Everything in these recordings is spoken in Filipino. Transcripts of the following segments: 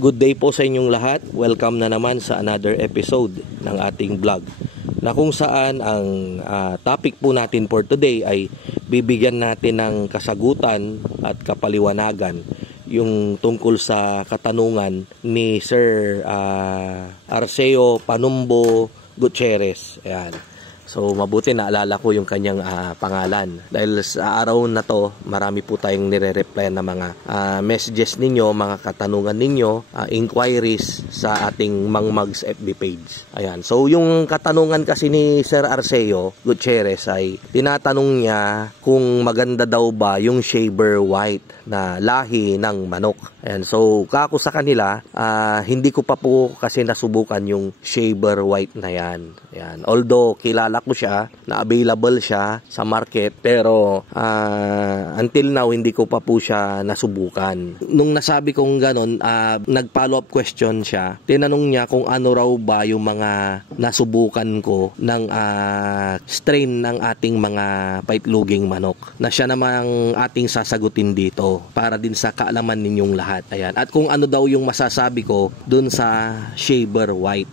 Good day po sa inyong lahat. Welcome na naman sa another episode ng ating vlog, na kung saan ang topic po natin for today ay bibigyan natin ng kasagutan at kapaliwanagan yung tungkol sa katanungan ni Sir Arceo Panumbo Gutierrez. Ayan. So mabuti naalala ko yung kanyang pangalan, dahil sa araw na to marami po tayong nire-reply na mga messages ninyo, mga katanungan ninyo, inquiries sa ating Mangmag's FB page. Ayan. So yung katanungan kasi ni Sir Arceo Gutierrez ay tinatanong niya kung maganda daw ba yung Shaver White na lahi ng manok. Ayan. So kako sa kanila, hindi ko pa po kasi nasubukan yung Shaver White na yan. Ayan. Although kilala ko siya, na available siya sa market, pero until now hindi ko pa po siya nasubukan. Nung nasabi kong ganon, nag-follow up question siya. Tinanong niya kung ano raw ba yung mga nasubukan ko ng strain ng ating mga paitloging manok, na siya namang ating sasagutin dito para din sa kaalaman ninyong lahat. Ayan. At kung ano daw yung masasabi ko dun sa Shaver White.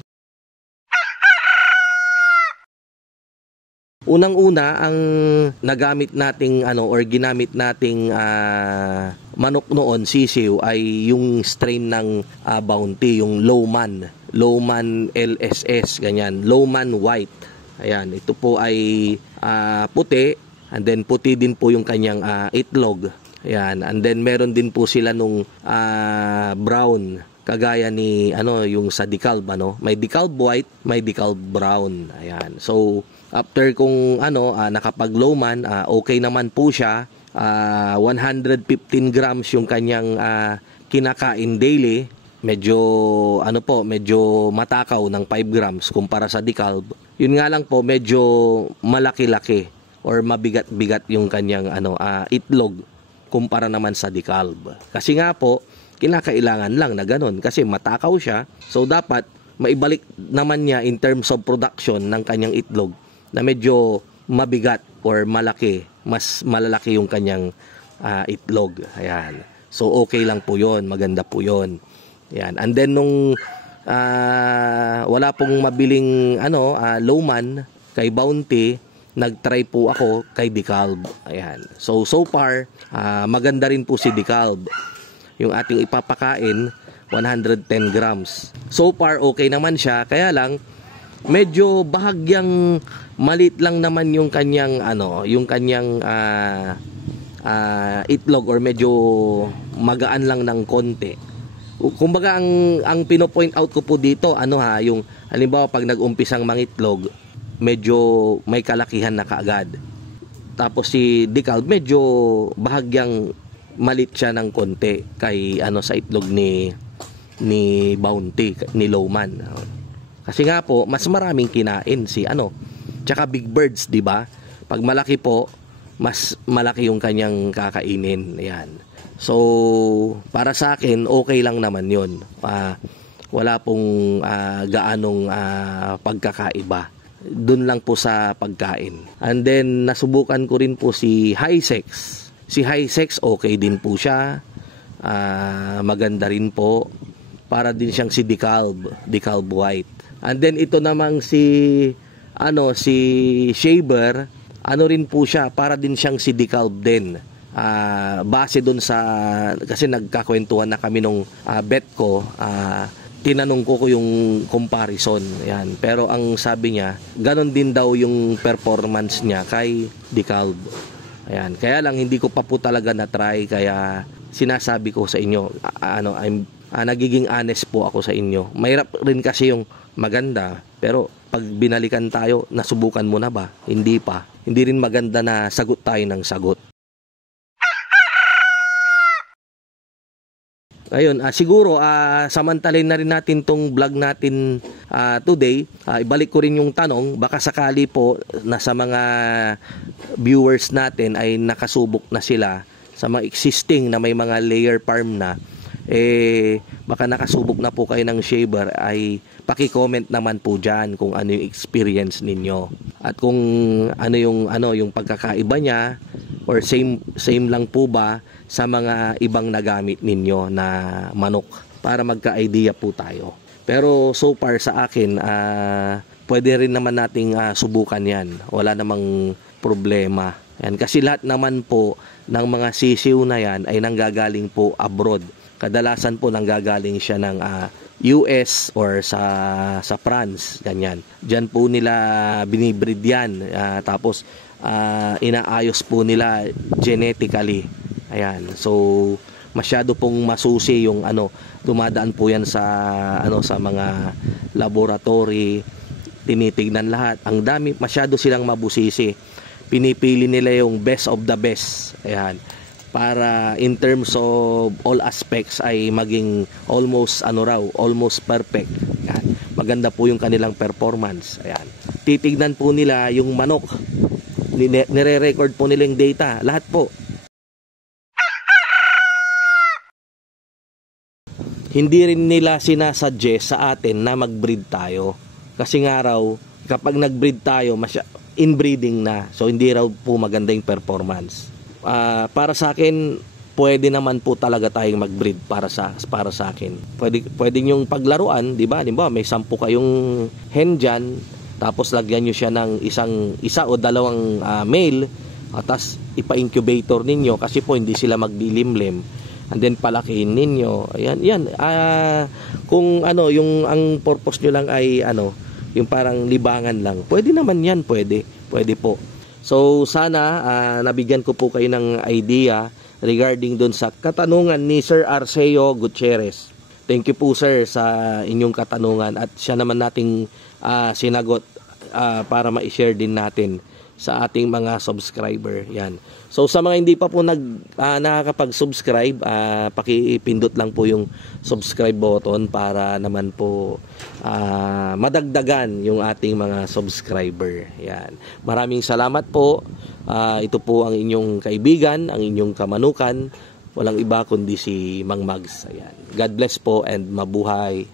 Unang-una, ang nagamit nating ginamit nating manok noon, sisiw, ay yung strain ng Bounty, yung Lowman LSS, ganyan, Lowman White. Ayan, ito po ay puti, and then puti din po yung kanyang itlog. Ayan, and then meron din po sila nung brown, kagaya ni yung sa decalb, may decalb white, may decalb brown. Ayan. So after kung nakapag lowman, okay naman po siya. 115 grams yung kanyang kinakain daily. Medyo medyo matakaw ng 5 grams kumpara sa decalb. Yun nga lang po, medyo malaki-laki or mabigat-bigat yung kanyang itlog kumpara naman sa decalb. Kasi nga po, kinakailangan lang na ganun kasi matakaw siya. So dapat maibalik naman niya in terms of production ng kanyang itlog na medyo mabigat or malaki, mas malalaki yung kanyang itlog. Ayan. So okay lang po yun, maganda po yun. Ayan. And then nung wala pong mabiling lowman kay Bounty, nag-try po ako kay decalb. Ayan. So far, maganda rin po si decalb. Yung ating ipapakain, 110 grams. So far, okay naman siya. Kaya lang, medyo bahagyang malit lang naman yung kanyang, itlog, or medyo magaan lang ng konti. Kumbaga, ang pino-point out ko po dito, yung, halimbawa, pag nag-umpisang mangitlog, medyo may kalakihan na kaagad. Tapos si decalb, medyo bahagyang malit siya ng konti kay sa itlog ni Bounty, ni Lowman. Kasi nga po, mas maraming kinain si tsaka big birds, di ba? Pag malaki po, mas malaki yung kanyang kakainin. Ayan. So para sa akin, okay lang naman yun. Wala pong gaanong pagkakaiba. Doon lang po sa pagkain. And then nasubukan ko rin po si Hisex. Si Hisex, okay din po siya. Maganda rin po. Para din siyang si decalb white. And then ito namang si Shaver, rin po siya, para din siyang si decalb din. Base dun sa, kasi nagkakwentuhan na kami nung bet ko, tinanong ko yung comparison. Yan. Pero ang sabi niya, ganon din daw yung performance niya kay decalb. Ayan. Kaya lang hindi ko pa po talaga na-try, kaya sinasabi ko sa inyo, nagiging honest po ako sa inyo. Mahirap rin kasi yung maganda, pero pag binalikan tayo, nasubukan mo na ba? Hindi pa. Hindi rin maganda na sagot tayo ng sagot. Ayun, siguro samantalin na rin natin tong vlog natin today. Ibalik ko rin yung tanong, baka sakali po na sa mga viewers natin ay nakasubok na sila sa mga existing na may mga layer farm na, baka nakasubok na po kayo ng shaver, ay paki-comment naman po dyan kung ano yung experience ninyo at kung ano yung pagkakaiba niya, or same lang po ba sa mga ibang nagamit ninyo na manok. para magka-idea po tayo. Pero so far sa akin, pwede rin naman nating subukan yan. Wala namang problema. Yan. Kasi lahat naman po ng mga sisiw na yan ay nanggagaling po abroad. Kadalasan po nanggagaling siya ng US or sa France, ganyan. Diyan po nila binibreed yan. Tapos inaayos po nila genetically. Ayan. So masyado pong masusi yung dumadaan po yan sa sa mga laboratory, tinitignan lahat. Ang dami, masyado silang mabusisi. Pinipili nila yung best of the best. Ayan. Para in terms of all aspects ay maging almost almost perfect. Ayan. Maganda po yung kanilang performance. Ayan. Titignan po nila yung manok. Nire-record po nila yung data. Lahat po. Hindi rin nila sinasuggest sa atin na mag-breed tayo. Kasi nga raw, kapag nag-breed tayo, inbreeding na. So, hindi raw po maganda yung performance. Para sa akin, pwede naman po talaga tayong mag-breed para sa akin. Pwede yung paglaruan, di ba? May 10 kayong hen dyan, tapos lagyan nyo siya ng isa o dalawang male, tapos ipa-incubator ninyo kasi po hindi sila magdilimlim. And then palakihin ninyo. Ayan. Kung yung ang purpose nyo lang ay yung parang libangan lang. Pwede naman yan, pwede po. So sana nabigyan ko po kayo ng idea regarding doon sa katanungan ni Sir Arceo Gutierrez. Thank you po sir sa inyong katanungan at siya naman nating sinagot para ma-share din natin sa ating mga subscriber. Yan. So sa mga hindi pa po nakakapag-subscribe, paki-pindot lang po yung subscribe button para naman po madagdagan yung ating mga subscriber. Yan. Maraming salamat po. Ito po ang inyong kaibigan, ang inyong kamanukan. Walang iba kundi si Mang Mags. Ayan. God bless po and mabuhay.